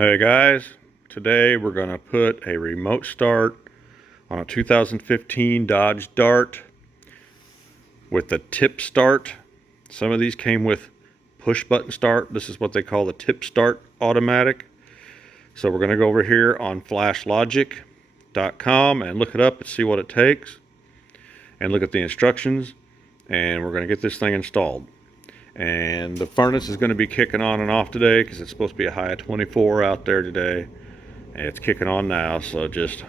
Hey guys, today we're going to put a remote start on a 2015 Dodge Dart with the tip start. Some of these came with push button start. This is what they call the tip start automatic. So we're going to go over here on Flashlogic.com and look it up and see what it takes and look at the instructions, and we're going to get this thing installed. And the furnace is going to be kicking on and off today because it's supposed to be a high of 24 out there today, and it's kicking on now, so just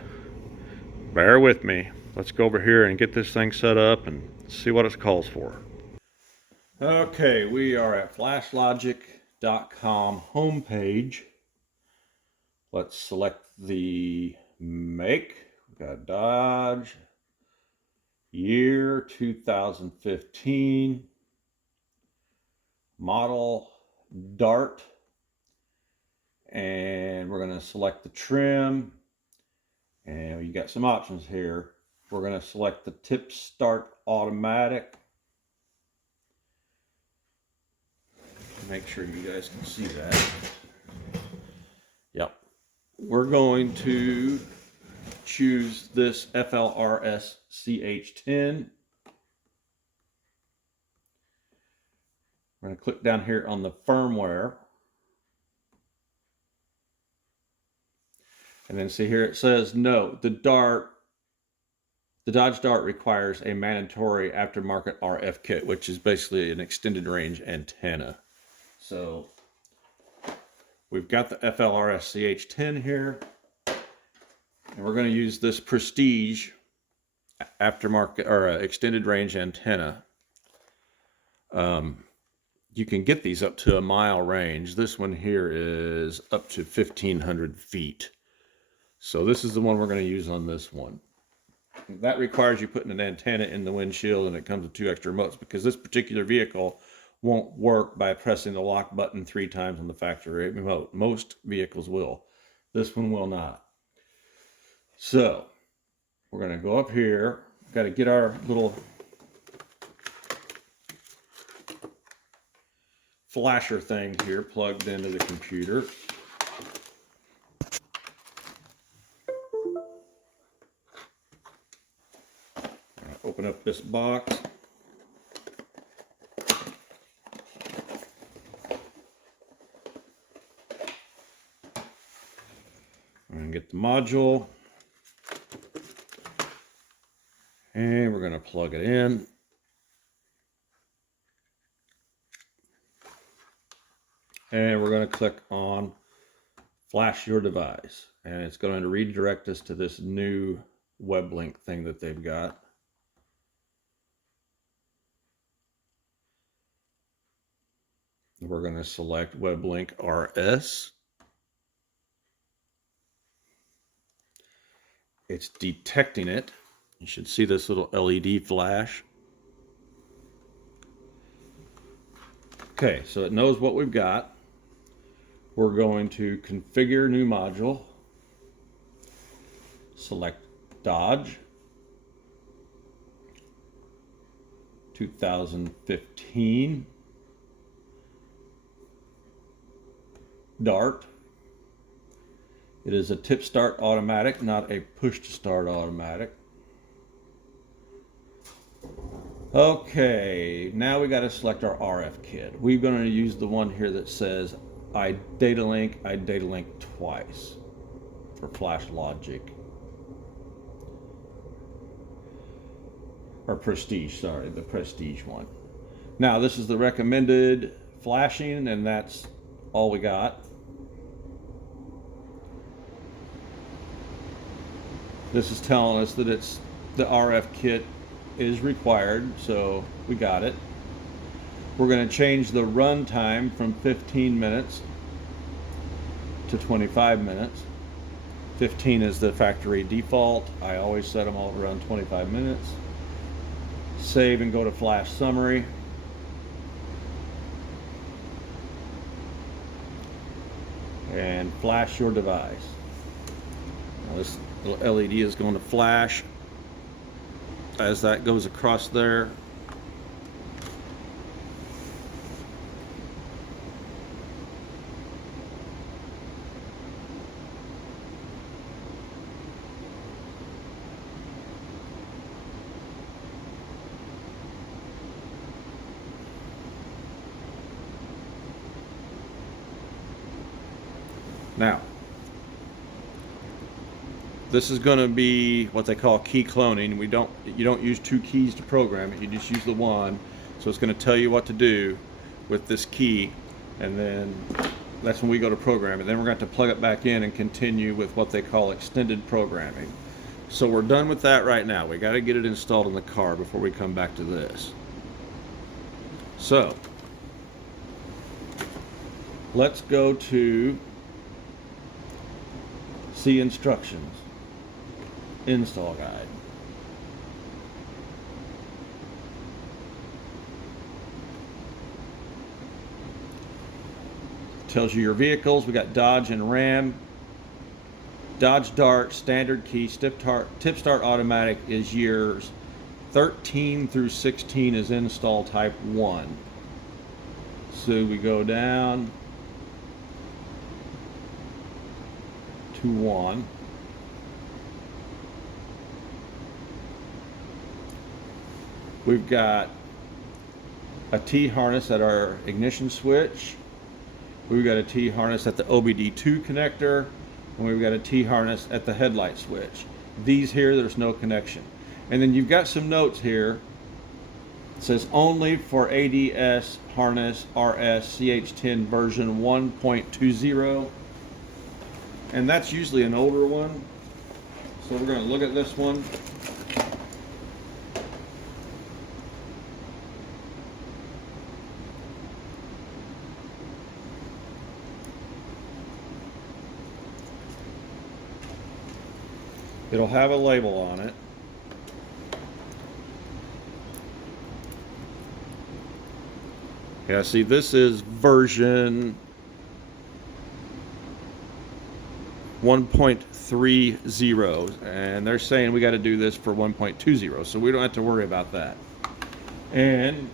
bear with me. Let's go over here and get this thing set up and see what it calls for. Okay, we are at flashlogic.com homepage. Let's select the make. We've got Dodge, year 2015, model Dart, and we're going to select the trim, and you got some options here. We're going to select the tip start automatic. Make sure you guys can see that. Yep. We're going to choose this FLRSCH10. We're going to click down here on the firmware. And then see here it says, no, the Dodge Dart requires a mandatory aftermarket RF kit, which is basically an extended range antenna. So we've got the FLRSCH10 here, and we're going to use this Prestige aftermarket or extended range antenna. You can get these up to a mile range. This one here is up to 1,500 feet. So this is the one we're going to use on this one. That requires you putting an antenna in the windshield, and it comes with 2 extra remotes because this particular vehicle won't work by pressing the lock button 3 times on the factory remote. Most vehicles will. This one will not. So we're going to go up here. Got to get our little flasher thing here plugged into the computer. Open up this box. And get the module. And we're going to plug it in. And we're going to click on Flash Your Device. And it's going to redirect us to this new web link thing that they've got. We're going to select Web Link RS. It's detecting it. You should see this little LED flash. Okay, so it knows what we've got. We're going to configure new module. Select Dodge 2015 Dart. It is a tip start automatic, not a push to start automatic. Okay, now we got to select our RF kit. We're going to use the one here that says I data link twice for Flashlogic. Or Prestige, sorry, the Prestige one. Now this is the recommended flashing, and that's all we got. This is telling us that it's the RF kit is required, so we got it. We're going to change the run time from 15 minutes to 25 minutes. 15 is the factory default. I always set them all around 25 minutes. Save and go to flash summary. And flash your device. Now this little LED is going to flash as that goes across there. Now, this is going to be what they call key cloning. You don't use two keys to program it. You just use the one. So it's going to tell you what to do with this key, and then that's when we go to program it. Then we're going to have to plug it back in and continue with what they call extended programming. So we're done with that right now. We got to get it installed in the car before we come back to this. So let's go to see instructions, install guide. Tells you your vehicles. We got Dodge and Ram. Dodge Dart, standard key, tip start automatic is years 13 through 16 is install type 1. So we go down to 1. We've got a T-harness at our ignition switch. We've got a T-harness at the OBD2 connector, and we've got a T-harness at the headlight switch. These here, there's no connection. And then you've got some notes here. It says only for ADS harness FLRSCH10 version 1.20. And that's usually an older one. So we're going to look at this one. It'll have a label on it. Yeah, see, this is version 1.30, and they're saying we got to do this for 1.20, so we don't have to worry about that. And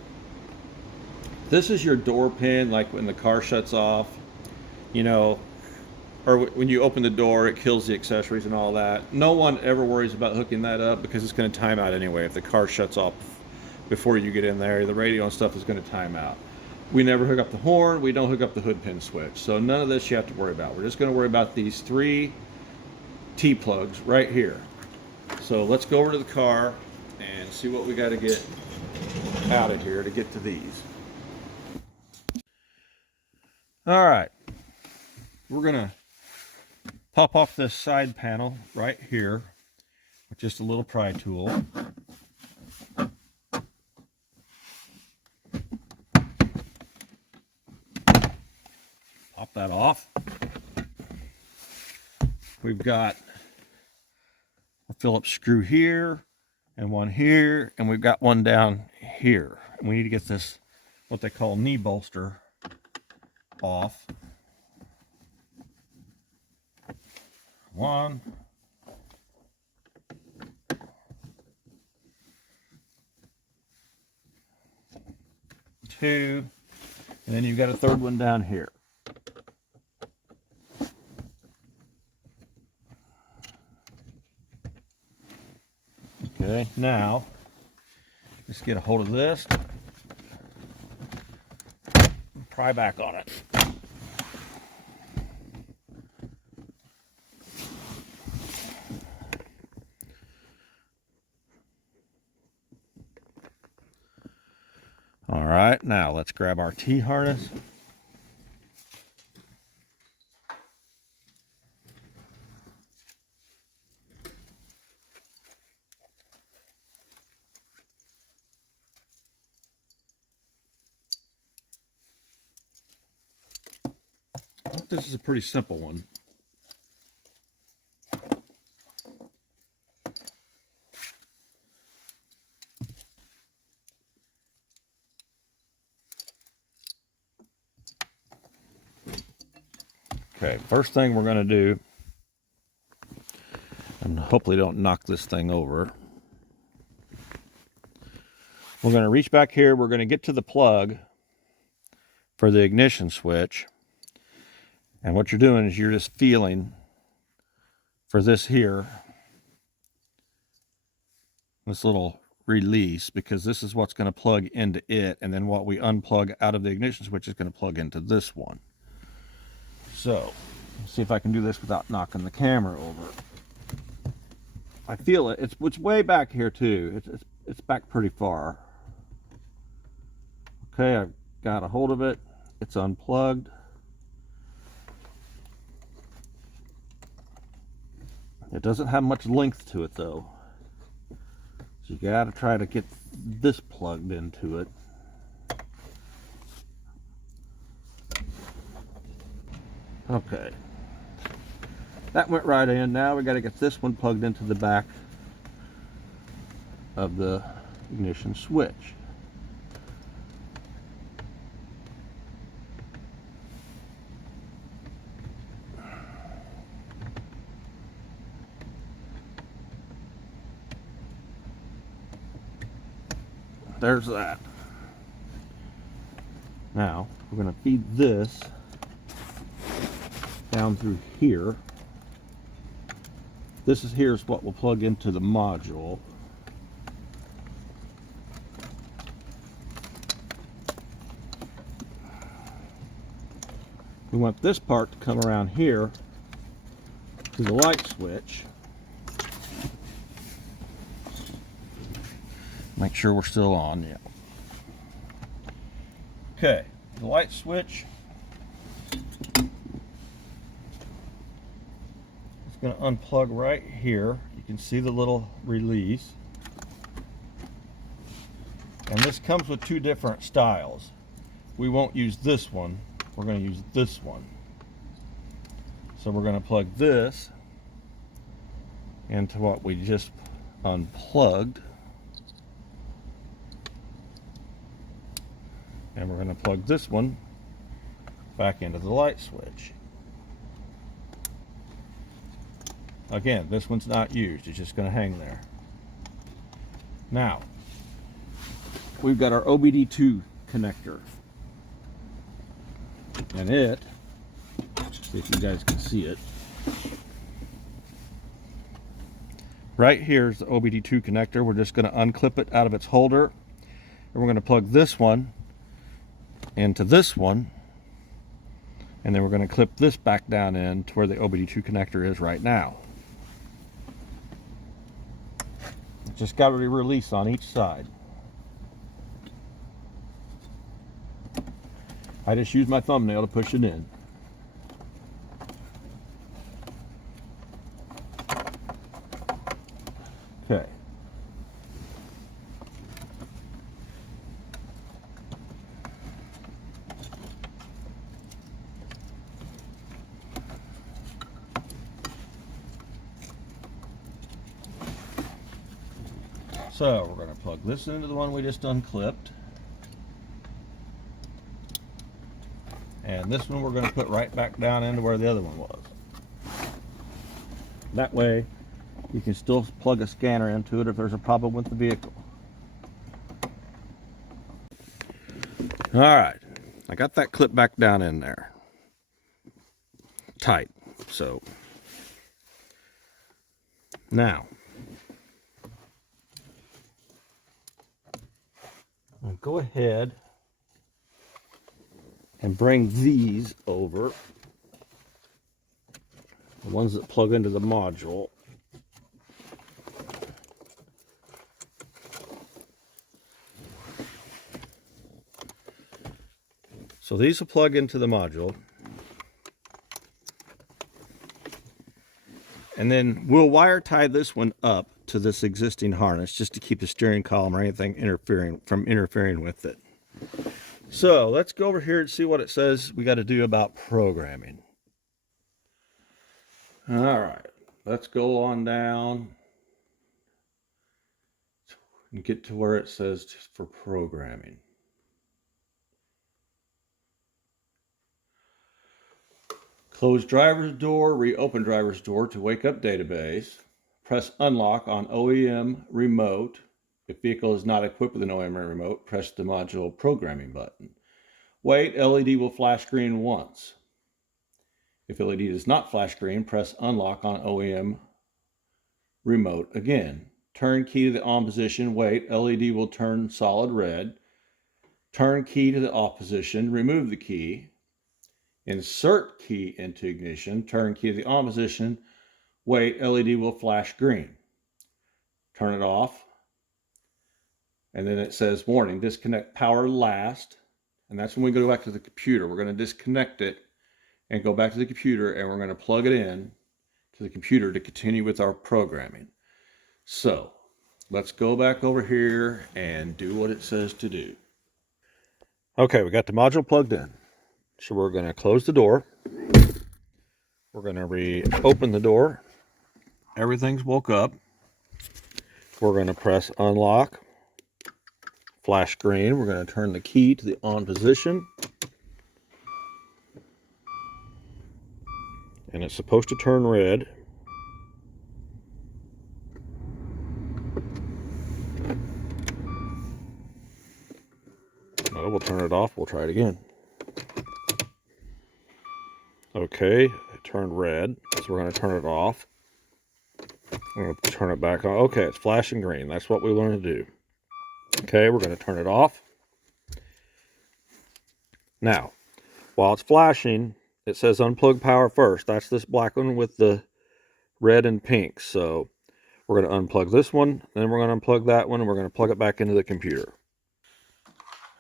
this is your door pin, like when the car shuts off, you know, or when you open the door, it kills the accessories and all that. No one ever worries about hooking that up because it's going to time out anyway. If the car shuts off before you get in there, the radio and stuff is going to time out. We never hook up the horn. We don't hook up the hood pin switch. So none of this you have to worry about. We're just going to worry about these 3 T-plugs right here. So let's go over to the car and see what we got to get out of here to get to these. All right. We're going to pop off this side panel right here with just a little pry tool. Pop that off. We've got a Phillips screw here and one here, and we've got one down here. And we need to get this, what they call knee bolster, off. 1, 2, and then you've got a third one down here. Okay, now let's get a hold of this, pry back on it. All right, now let's grab our T-harness. I think this is a pretty simple one. Okay, first thing we're going to do, and hopefully don't knock this thing over, we're going to reach back here, we're going to get to the plug for the ignition switch, and what you're doing is you're just feeling for this here, this little release, because this is what's going to plug into it, and then what we unplug out of the ignition switch is going to plug into this one. So See if I can do this without knocking the camera over. I feel it. It's way back here too. It's back pretty far. Okay, I've got a hold of it. It's unplugged. It doesn't have much length to it though. So you gotta try to get this plugged into it. Okay. That went right in. Now we gotta get this one plugged into the back of the ignition switch. There's that. Now we're going to feed this down through here. Here's what will plug into the module. We want this part to come around here to the light switch. Make sure we're still on, yeah. Okay, the light switch is going to unplug right here. You can see the little release. And this comes with two different styles. We won't use this one, we're going to use this one. So we're going to plug this into what we just unplugged. And we're going to plug this one back into the light switch. Again, this one's not used, it's just going to hang there. Now, we've got our OBD2 connector. And it, see if you guys can see it. Right here is the OBD2 connector. We're just going to unclip it out of its holder. And we're going to plug this one into this one, and then we're going to clip this back down in to where the OBD2 connector is right now. Just got to release on each side. I just use my thumbnail to push it in. Okay. So we're going to plug this into the one we just unclipped. And this one we're going to put right back down into where the other one was. That way you can still plug a scanner into it if there's a problem with the vehicle. Alright, I got that clip back down in there. Tight. So now I'll go ahead and bring these over, the ones that plug into the module. So these will plug into the module, and then we'll wire tie this one up to this existing harness just to keep the steering column or anything interfering with it. So let's go over here and see what it says we got to do about programming. All right, let's go on down and get to where it says for programming. Close driver's door, reopen driver's door to wake up database. Press unlock on OEM remote. If vehicle is not equipped with an OEM remote, press the module programming button. Wait, LED will flash green once. If LED does not flash green, press unlock on OEM remote again. Turn key to the on position. Wait, LED will turn solid red. Turn key to the off position. Remove the key. Insert key into ignition, turn key to the on position, wait, LED will flash green. Turn it off. And then it says, warning, disconnect power last. And that's when we go back to the computer. We're going to disconnect it and go back to the computer, and we're going to plug it in to the computer to continue with our programming. So let's go back over here and do what it says to do. Okay, we got the module plugged in. So we're going to close the door. We're going to reopen the door. Everything's woke up. We're going to press unlock. Flash green. We're going to turn the key to the on position. And it's supposed to turn red. Oh, we'll turn it off. We'll try it again. Okay, it turned red, so we're going to turn it off. I'm going to turn it back on. Okay, it's flashing green. That's what we learned to do. Okay, we're going to turn it off. Now, while it's flashing, it says unplug power first. That's this black one with the red and pink. So we're going to unplug this one, then we're going to unplug that one, and we're going to plug it back into the computer.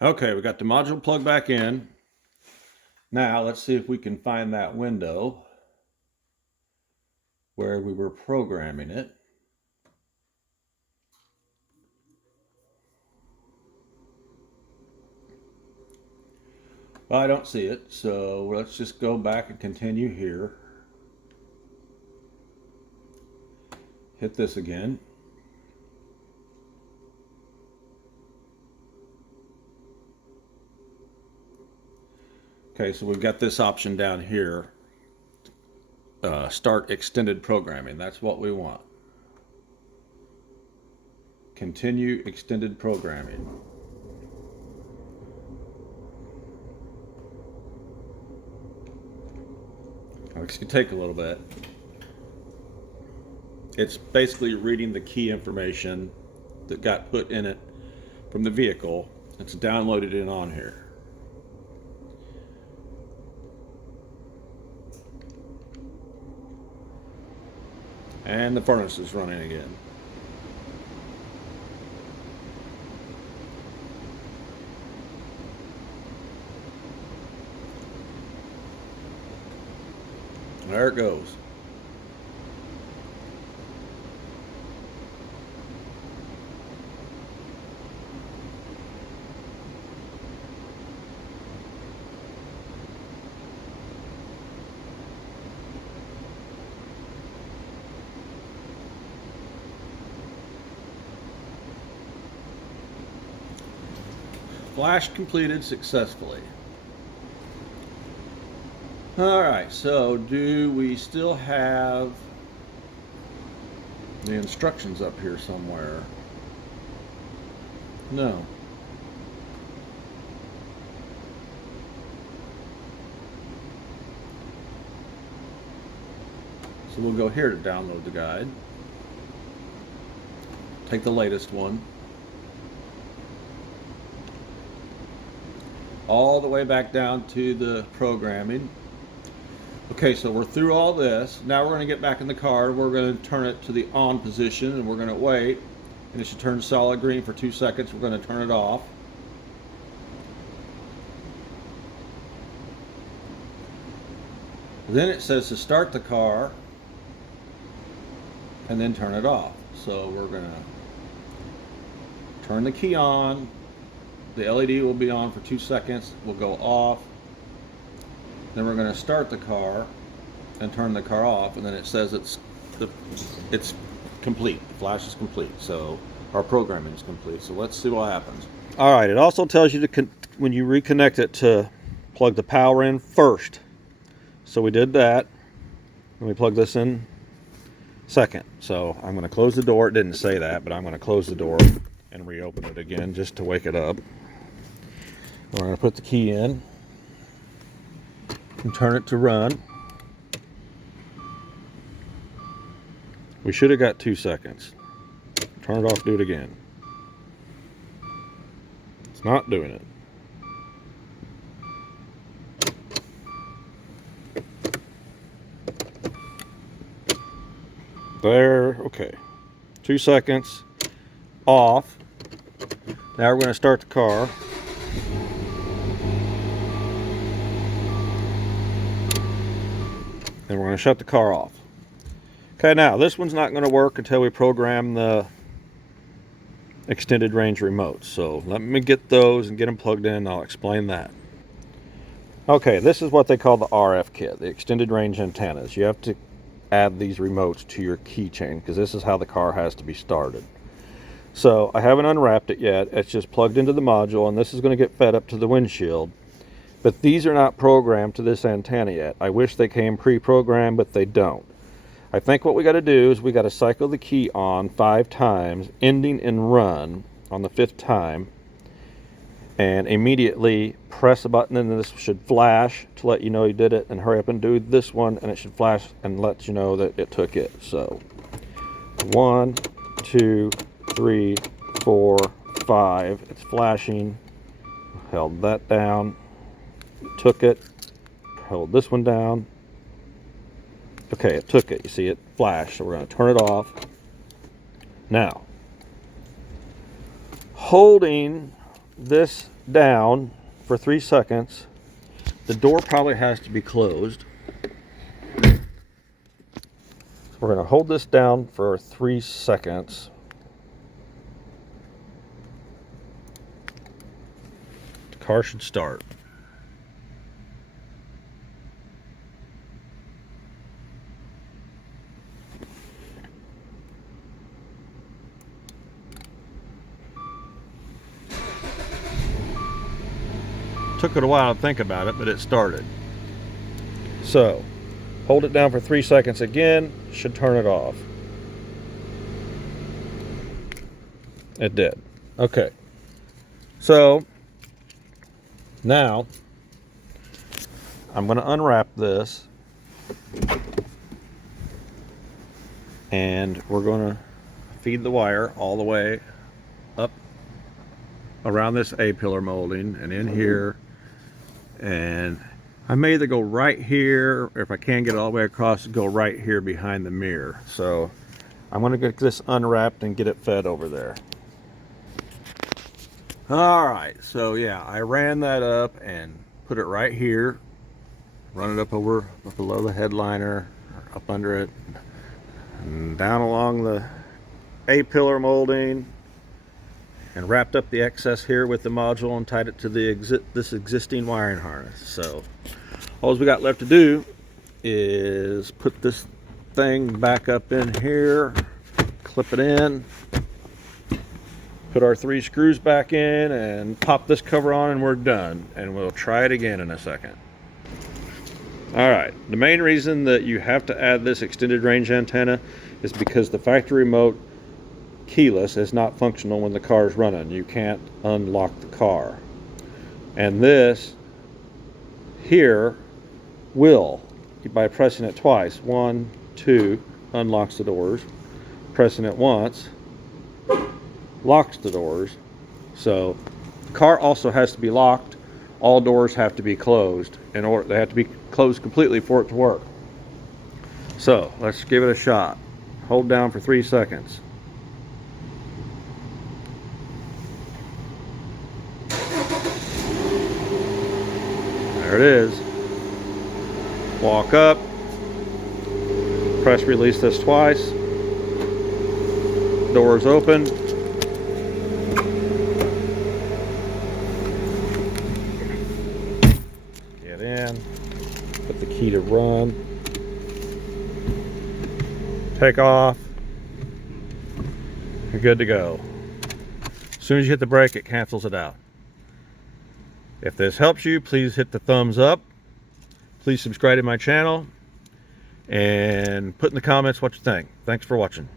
Okay, we got the module plugged back in. Now, let's see if we can find that window where we were programming it. Well, I don't see it, so let's just go back and continue here. Hit this again. Okay, so we've got this option down here. Start extended programming. That's what we want. Continue extended programming. This could take a little bit. It's basically reading the key information that got put in it from the vehicle. It's downloaded in on here. And the furnace is running again. There it goes. Flash completed successfully. All right, so do we still have the instructions up here somewhere? No. So we'll go here to download the guide. Take the latest one. All the way back down to the programming. Okay, so we're through all this. Now we're going to get back in the car. We're going to turn it to the on position, and we're going to wait. And it should turn solid green for 2 seconds. We're going to turn it off. Then it says to start the car and then turn it off. So we're going to turn the key on. The LED will be on for 2 seconds. We'll go off. Then we're going to start the car and turn the car off, and then it says it's complete. The flash is complete. So our programming is complete. So let's see what happens. All right. It also tells you to when you reconnect it to plug the power in first. So we did that. And we plug this in second. So I'm going to close the door. It didn't say that, but I'm going to close the door and reopen it again just to wake it up. We're going to put the key in and turn it to run. We should have got 2 seconds. Turn it off, do it again. It's not doing it. there. Okay. 2 seconds. Off. Now we're going to start the car. And we're going to shut the car off. Okay, now this one's not going to work until we program the extended range remotes. So let me get those and get them plugged in, and I'll explain that. Okay, this is what they call the RF kit, the extended range antennas. You have to add these remotes to your keychain because this is how the car has to be started. So I haven't unwrapped it yet. It's just plugged into the module, and this is going to get fed up to the windshield. But these are not programmed to this antenna yet. I wish they came pre-programmed, but they don't. I think what we got to do is we got to cycle the key on 5 times, ending in run on the 5th time, and immediately press a button, and this should flash to let you know you did it, and hurry up and do this one, and it should flash and let you know that it took it. So 1, 2, 3, 4, 5. It's flashing. Held that down. Took it. Hold this one down. Okay, it took it. You see it flash. So we're going to turn it off. Now, holding this down for 3 seconds, the door probably has to be closed. So we're going to hold this down for 3 seconds. The car should start. Took it a while to think about it, but it started. So, hold it down for 3 seconds again, should turn it off. It did. Okay. So, now, I'm going to unwrap this, and we're going to feed the wire all the way up around this A-pillar molding and in here. And I may either go right here, or if I can get it all the way across, go right here behind the mirror. So I'm going to get this unwrapped and get it fed over there. Alright, so yeah, I ran that up and put it right here. Run it up below the headliner, up under it, and down along the A-pillar molding, and wrapped up the excess here with the module and tied it to this existing wiring harness. So all we got left to do is put this thing back up in here, clip it in, put our 3 screws back in, and pop this cover on, and we're done. And we'll try it again in a second. Alright, the main reason that you have to add this extended range antenna is because the factory remote keyless is not functional when the car is running. You can't unlock the car. And this here will, by pressing it twice, 1, 2, unlocks the doors. Pressing it once locks the doors. So the car also has to be locked. All doors have to be closed in order. They have to be closed completely for it to work. So let's give it a shot. Hold down for 3 seconds. There it is. Walk up, press release this twice, doors open, get in, put the key to run, take off, you're good to go. As soon as you hit the brake, it cancels it out. If this helps you, please hit the thumbs up. Please subscribe to my channel and put in the comments what you think. Thanks for watching.